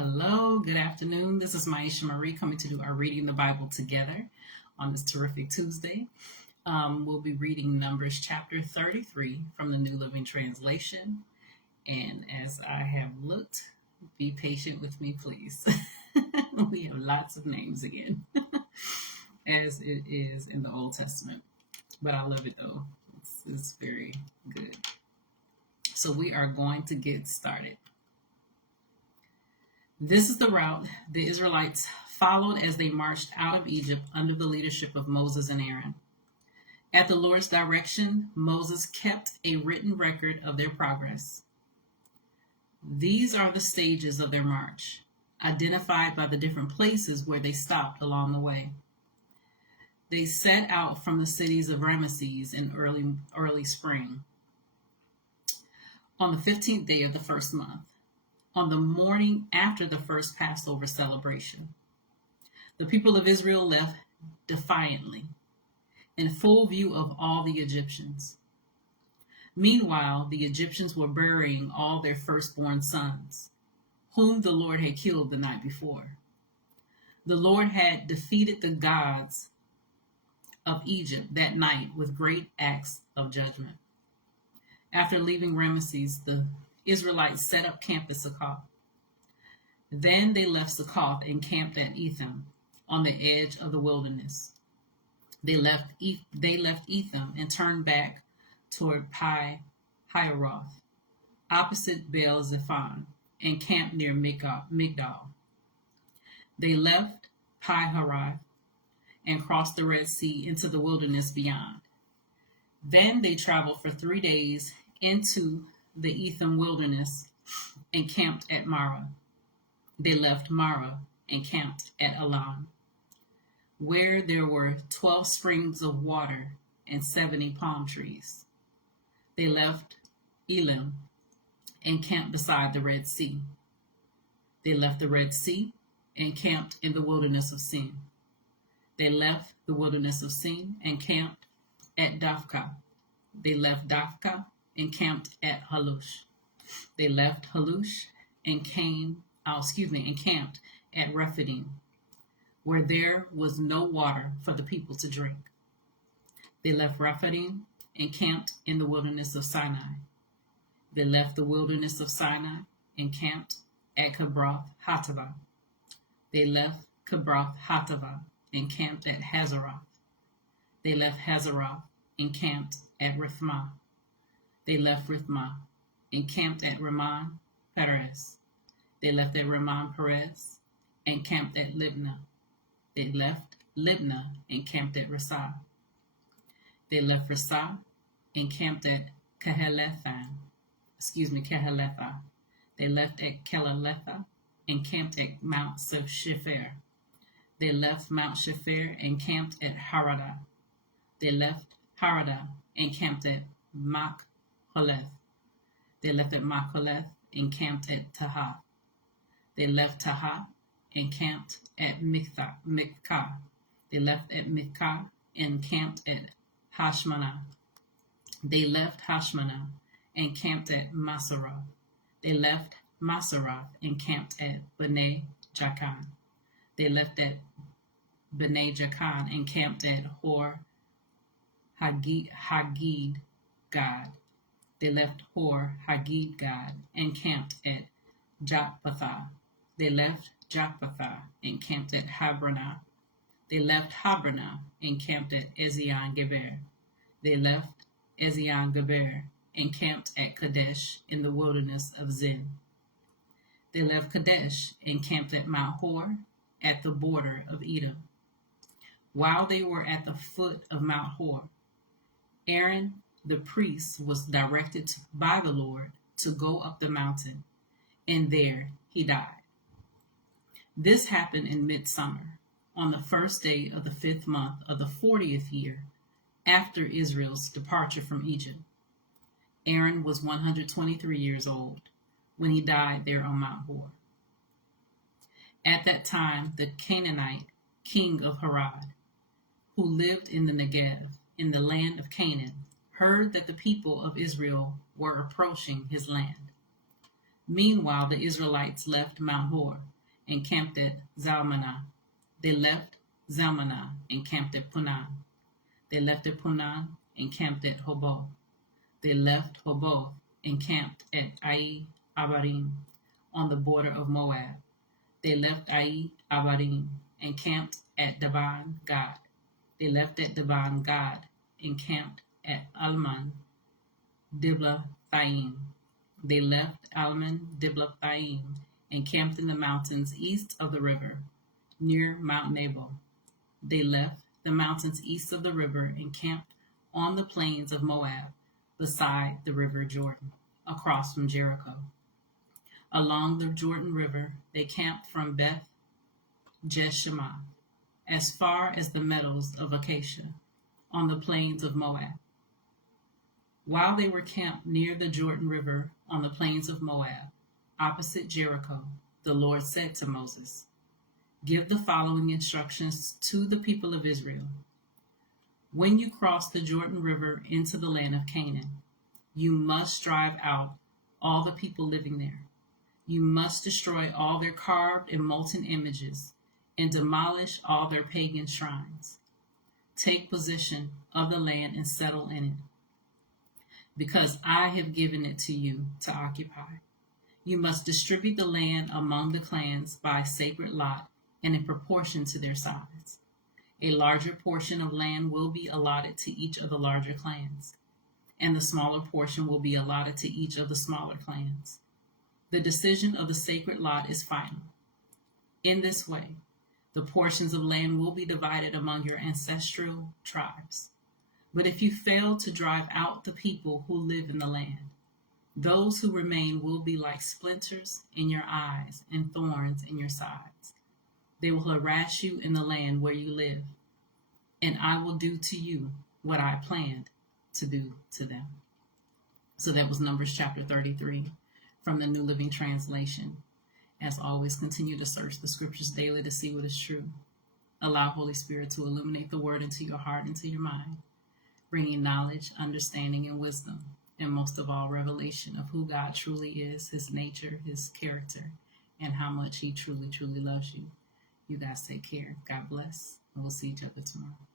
Hello, good afternoon. This is Myesha Marie coming to do our Reading the Bible together on this terrific Tuesday. We'll be reading Numbers chapter 33 from the New Living Translation. And as I have looked, be patient with me, please. We have lots of names again, as it is in the Old Testament. But I love it though. It's very good. So we are going to get started. This is the route the Israelites followed as they marched out of Egypt under the leadership of Moses and Aaron. At the Lord's direction, Moses kept a written record of their progress. These are the stages of their march, identified by the different places where they stopped along the way. They set out from the cities of Ramesses in early spring. On the 15th day of the first month, on the morning after the first Passover celebration, the people of Israel left defiantly, in full view of all the Egyptians. Meanwhile, the Egyptians were burying all their firstborn sons, whom the Lord had killed the night before. The Lord had defeated the gods of Egypt that night with great acts of judgment. After leaving Ramesses, the Israelites set up camp at Succoth. Then they left Succoth and camped at Etham on the edge of the wilderness. They left Etham and turned back toward Pi Hahiroth, opposite Baal Zephon, and camped near Migdal. They left Pi Hahiroth and crossed the Red Sea into the wilderness beyond. Then they traveled for 3 days into the Etham wilderness and camped at Marah. They left Marah and camped at Elam, where there were 12 springs of water and 70 palm trees. They left Elim and camped beside the Red Sea. They left the Red Sea and camped in the wilderness of Sin. They left the wilderness of Sin and camped at Dophkah. They left Dophkah and camped at Halush. They left Halush and camped at Rephidim, where there was no water for the people to drink. They left Rephidim and camped in the wilderness of Sinai. They left the wilderness of Sinai and camped at Kibroth Hattaavah. They left Kibroth Hattaavah and camped at Hazeroth. They left Hazeroth and camped at Rithmah. They left Rithmah and camped at Rimmon Perez. They left at Rimmon Perez and camped at Libnah. They left Libnah and camped at Rasah. They left Rasah and camped at Kehelatha. They left at Kehelatha and camped at Mount Shepher. They left Mount Shepher and camped at Haradah. They left Haradah and camped at Machholeth. They left at Machholeth and camped at Tahath. They left Tahath and camped at Mikah. They left at Mikah and camped at Hashmanah. They left Hashmanah and camped at Masaroth. They left Masaroth and camped at Bnei Jakan. They left at Bnei Jakan and camped at Hor Haggidgad. They left Hor Haggidgad and camped at Jotbathah. They left Jotbathah and camped at Habranah. They left Habranah and camped at Ezion-Geber. They left Ezion-Geber and camped at Kadesh in the wilderness of Zin. They left Kadesh and camped at Mount Hor at the border of Edom. While they were at the foot of Mount Hor, Aaron the priest was directed by the Lord to go up the mountain, and there he died. This happened in midsummer, on the first day of the 5th month of the 40th year after Israel's departure from Egypt. Aaron was 123 years old when he died there on Mount Hor. At that time, the Canaanite king of Harad, who lived in the Negev, in the land of Canaan, heard that the people of Israel were approaching his land. Meanwhile, the Israelites left Mount Hor and camped at Zalmanah. They left Zalmanah and camped at Punan. They left at Punan and camped at Hoboth. They left Hoboth and camped at Ai Abarim on the border of Moab. They left Ai Abarim and camped at Daban Gad. They left at Daban Gad and camped at Alman Diblathaim. They left Alman Diblathaim and camped in the mountains east of the river, near Mount Nebo. They left the mountains east of the river and camped on the plains of Moab, beside the river Jordan, across from Jericho. Along the Jordan River, they camped from Beth Jeshimoth as far as the meadows of Acacia, on the plains of Moab. While they were camped near the Jordan River on the plains of Moab, opposite Jericho, the Lord said to Moses, "Give the following instructions to the people of Israel. When you cross the Jordan River into the land of Canaan, you must drive out all the people living there. You must destroy all their carved and molten images and demolish all their pagan shrines. Take possession of the land and settle in it, because I have given it to you to occupy. You must distribute the land among the clans by sacred lot and in proportion to their size. A larger portion of land will be allotted to each of the larger clans, and the smaller portion will be allotted to each of the smaller clans. The decision of the sacred lot is final. In this way, the portions of land will be divided among your ancestral tribes. But if you fail to drive out the people who live in the land, those who remain will be like splinters in your eyes and thorns in your sides. They will harass you in the land where you live, and I will do to you what I planned to do to them." So that was Numbers chapter 33 from the New Living Translation. As always, continue to search the scriptures daily to see what is true. Allow Holy Spirit to illuminate the word into your heart and to your mind, bringing knowledge, understanding, and wisdom, and most of all, revelation of who God truly is, his nature, his character, and how much he truly, truly loves you. You guys take care. God bless, and we'll see each other tomorrow.